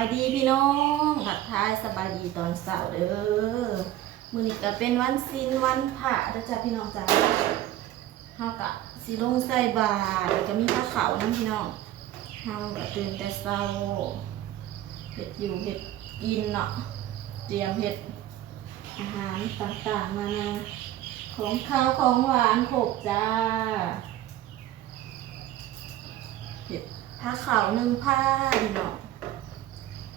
ายดีพี่น้องทักทายสบายดีตอนเสาร์เด้อมื้อนี้ก็เป็นวันศีลวันพระเด้อจ้าพี่น้องจ้าเฮาก็สิลงใส่บาตรแล้วก็มีพระเขานำพี่น้องเฮาก็ตื่นแต่เช้าเฮ็ดอยู่เฮ็ดกินเนาะเตรียมเฮ็ดอาหารต่างๆมานะของข้าวของหวานครบจ้าเฮ็ดผ้าขาว1 ผ้าพี่น้อง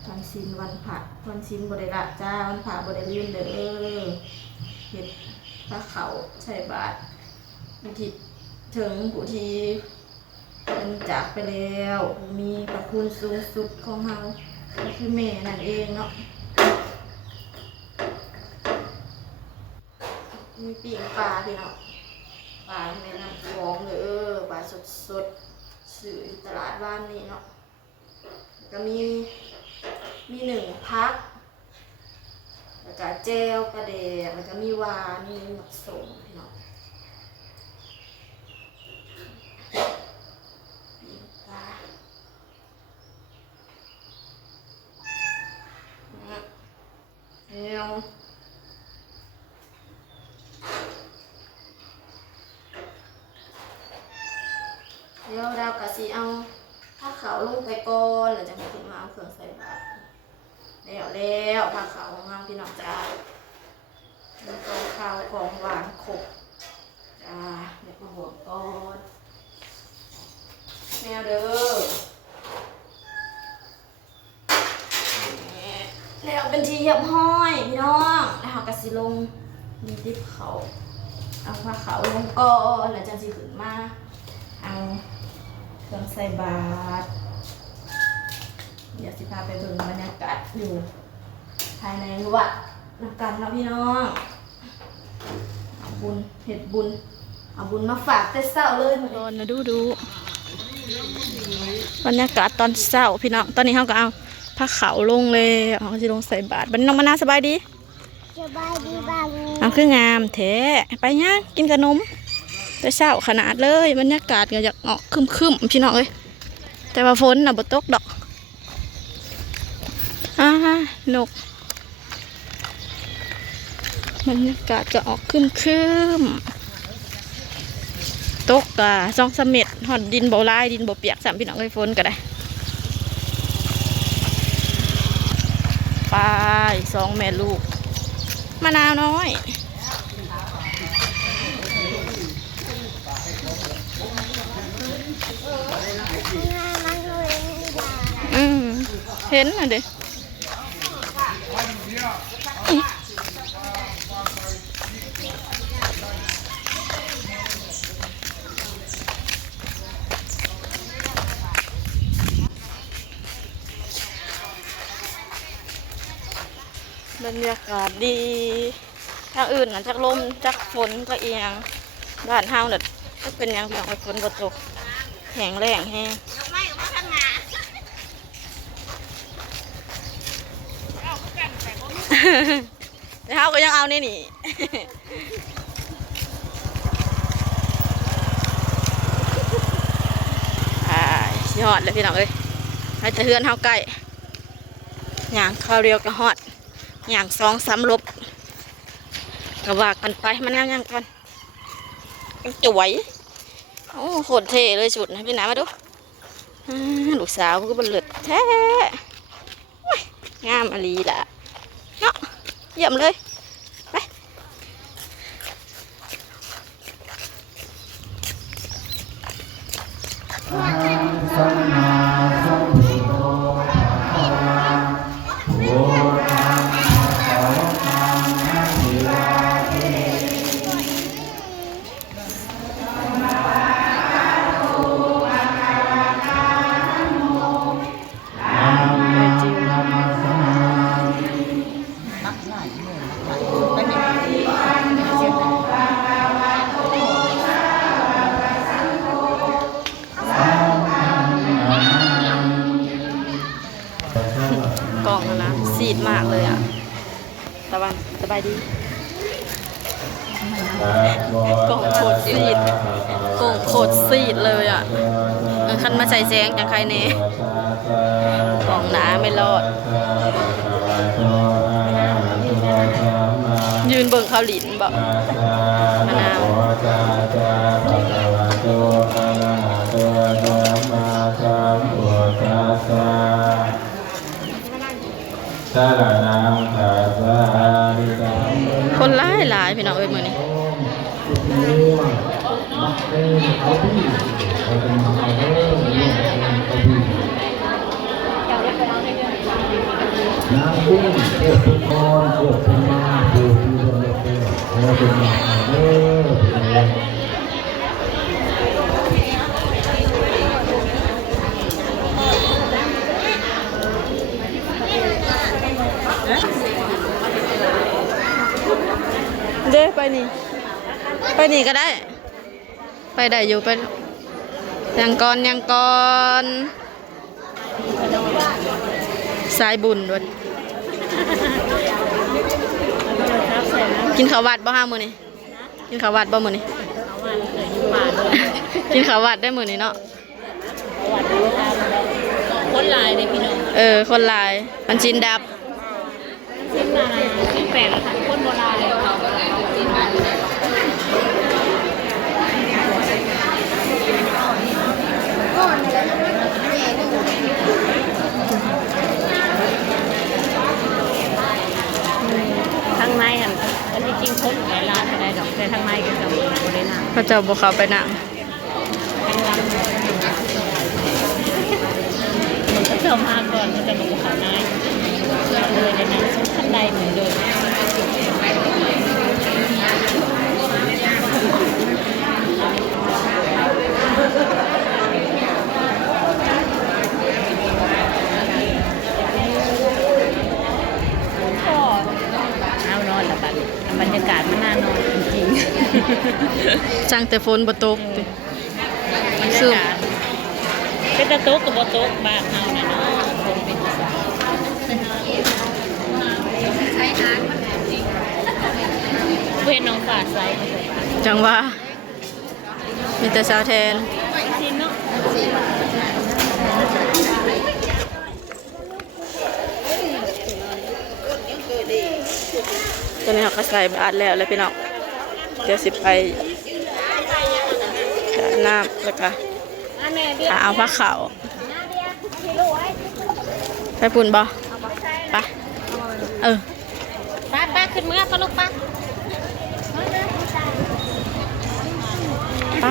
วันศีลวันพระวันศีลบ่ได้ละจ้าวันพระบ่ได้ลืมเด้อเฮ็ดผ้าขาวใส่บาตรอุทิศถึงผู้ที่เป็นจากไปแล้วมีพระคุณสูงสุดของเฮาก็คือแม่นั่นเองเนาะมีปิ้งปลาพี่น้องปลาแม่น้ำคลองเด้อปลาสดๆซื้ออยู่ตลาดบ้านนี้เนาะก็มี1 พักแล้วก็แจ่วปลาแดกแล้วก็มีหวานมีหมักสมพี่น้องปิ้งปลาแล้วเราก็สิเอาผ้าขาวลงไปก่อนแล้วจะถึงมาเอาเครื่องใส่บาตรแล้วผ้าขาวของเราพี่น้องจ้ามีของข้าวของหวานครบจ้าเดี๋ยวมาบวกก่อนแมวเด้อแล้วเป็นทีเรียบห้อยพี่น้องแล้วเราก็สิลงมีดิบเขาเอาผ้าขาวลงก่อนแล้วจะสิขึ้นมาเอาเครื่องใส่บาตรเดี๋ยวสิพาไปเบิ่งบรรยากาศอยู่ภายในวัดนักกันนะพี่น้องเอาบุญเฮ็ดบุญเอาบุญมาฝากแต่เช้าเลยมาโดนนะดูบรรยากาศตอนเช้าพี่น้องตอนนี้เขาก็เอาผ้าขาวลงเลยเขาสิลงใส่บาตรบัดนี้น้องมะนาวสบายดีบ้างเอาคืองามแท้ไปย่างกินขนมแต่เช้าขนาดเลยบรรยากาศก็อยากออกครึมๆพี่น้องเอ้ยแต่ว่าฝนน่ะบ่ตกดอกนกบรรยากาศก็ออกครึมตกกะ2-3 เม็ดหอดดินบ่ลายดินบ่เปียก3พี่น้องเอ้ยฝนก็ได้ไป2 แม่ลูกมะนาวน้อยเห็นน่ะเด้บรรยากาศดีทางอื่นน่ะจักลมจักฝนก็เอียงบ้านเฮาน่ะก็เป็นอย่างพี่น้องฝนบ่ตกแห้งแล้งแห้งแต่เขาก็ยังเอานี่ยอดเลยพี่น้องเอ้ยให้แต่เฮือนเขาใกล้ย่างข้าวเรียวกระหอดย่าง2-3 ลบกระว่ากันไปมันย่างกันจวยโอ้โคตรเท่เลยสุดนะพี่น้ามาดูลูกสาวก็บรรลุแท้งามอลีล่ะเนาะเยี่ยมเลยไปสัมมาสัมพุทโธโอตังภะคะวะตังอะระหะเตกล่องนะซีดมากเลยอ่ะตะวันสบายดีกล่องโคตรซีดกล่องโคตรซีดเลยอ่ะคันมาใส่แจงจังใครเน่กล่อง องหนาไม่รอดยืนเบิ่งเขาหลินบอกมะนาวคนหลายหลายพี่น้องเอ้ยมื้อนี้น้ำกุ้งเก็บเป็นก้อนเก็บเป็นมาดูที่โดนเล็กแล้วเป็นมาเด้ไปนี่ก็ได้ไปได้อยู่ไปยังก่อนสายบุญด้วยกินข้าววัดบ่ห้ามื้อนี่กินข้าววัดบ่มื้อนี่กินข้าววัดได้มื้อนี่เนาะคนลายเลยพี่น้อง คนหลายมันชินดับขึ้นมาขึ้นแปลกค่ะคนโบราณเลยทางในอ่ะอันนี้จริงคนหลายร้านไม่ได้ดอกแต่ทางในก็จะบริณาพระเจ้าบ่เข้าไปนั่งมันก็เริ่มมาก่อนมันจะบอกเขาในเลยในนั้นข้างในเหมือนเดิมเอานอนละบัดบรรยากาศมันน่านอนจริงๆจังแต่ฝนบ่ตกติซึ่งเป็นตะตุกกับบ่ตกบ้านเฮาน่ะเนาะคนเป็นภาษาใช้หางมันจริงเว้นน้องฟ้าใสจังว่ามีแต่สาวแทนจริงเนาะตอนนี้เราก็ใส่บาตรแล้วพี่น้องเดี๋ยวสิไปน้ำแล้วก็เอาผ้าขาวไปปุ่นบ่ไปป้าขึ้นเมื่อปะลูกป้าไป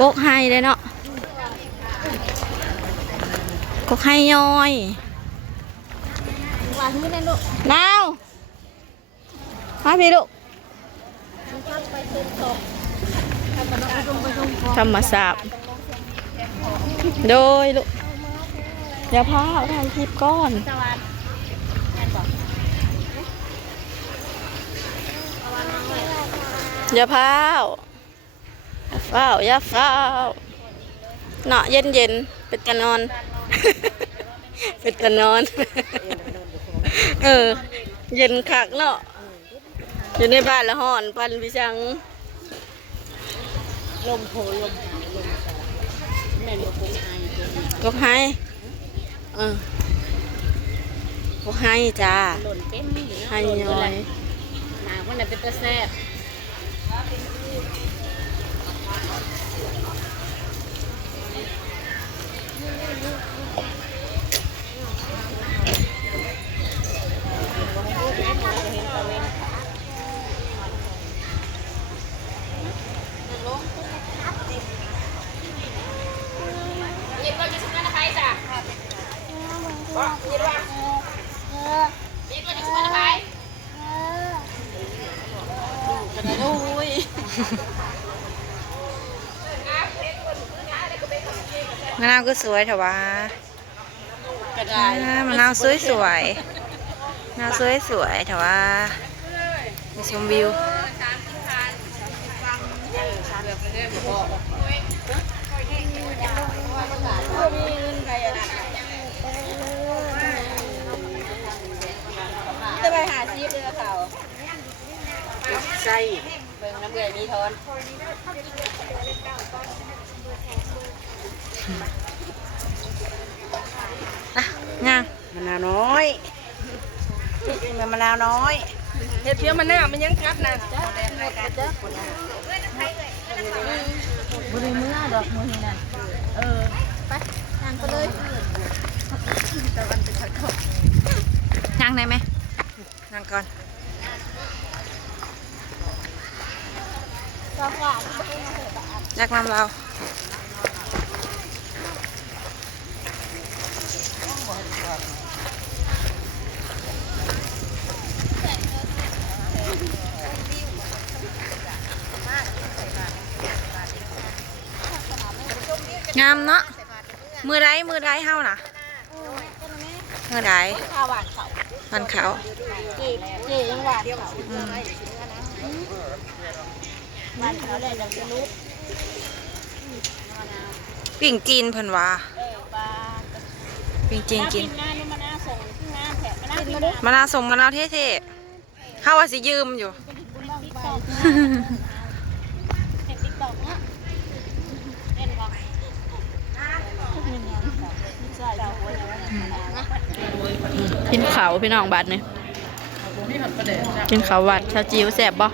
กกไฮเลยเนาะกกไฮย่อยนาวมาพี่ลูกธรรมศาสตร์โดยลูกอย่าพาถ่ายคลิปก่อนอย่าพาอย่าฟ้าเนาะเย็นเป็นตะนอน เป็นตะนอน เย็นคักเนาะอยู่ในบ้านละห่อนปันพี่ชังลมโผล่ลมแม่ลูกกกไฮกกไฮจ้าหล่นเต็มไฮย้อยหนาวันไหนเป็นตะแซ่บมะนาวก็สวยเถอะวะมะนาวสวยมะนาวสวยเถอะวะไปชมวิวจะไปหาซีฟเลยเขาใส่เบิ่งน้ำเกลือมีทอน นะย่าง มะนาวน้อยมะนาวน้อยเห็ดเพี้ยมะนาวมันยังกัดนะ บริเมื่อดอกมือนี่นั่นไปทางก็เลย ย่างได้ไหมย่างก่อน ก็ว่า อยากนำเรางามเนาะมือไรเฮาน่ะมือไร ข้าวหวานเขา มันเขา เจ๊ยังหวานเขาหวานเขาเลยเราจะรู้ ปิ่งจีนเพิ่นว่า ปลา ปิ่งจีนกิน งานนี่มันน่าส่งที่งานแถมมันน่ากิน มะนาวส่งมะนาวเท่ๆเฮาว่าสิยืมอยู่ ติ๊กตอกเห็นติ๊กตอกเนาะเล่นก่อนกินเขาพี่น้องบัดนี่กินเขาวัดชาจิ๋วแซ่บบ่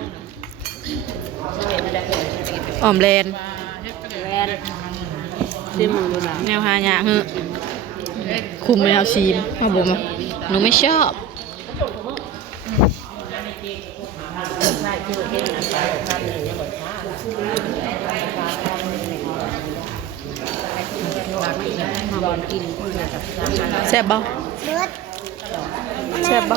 อ่อมแลนซิมดูนะแนวหายากฮึคุมแนวซีมมาบ่มาหนูไม่ชอบแซ่บบ่แซ่บบ่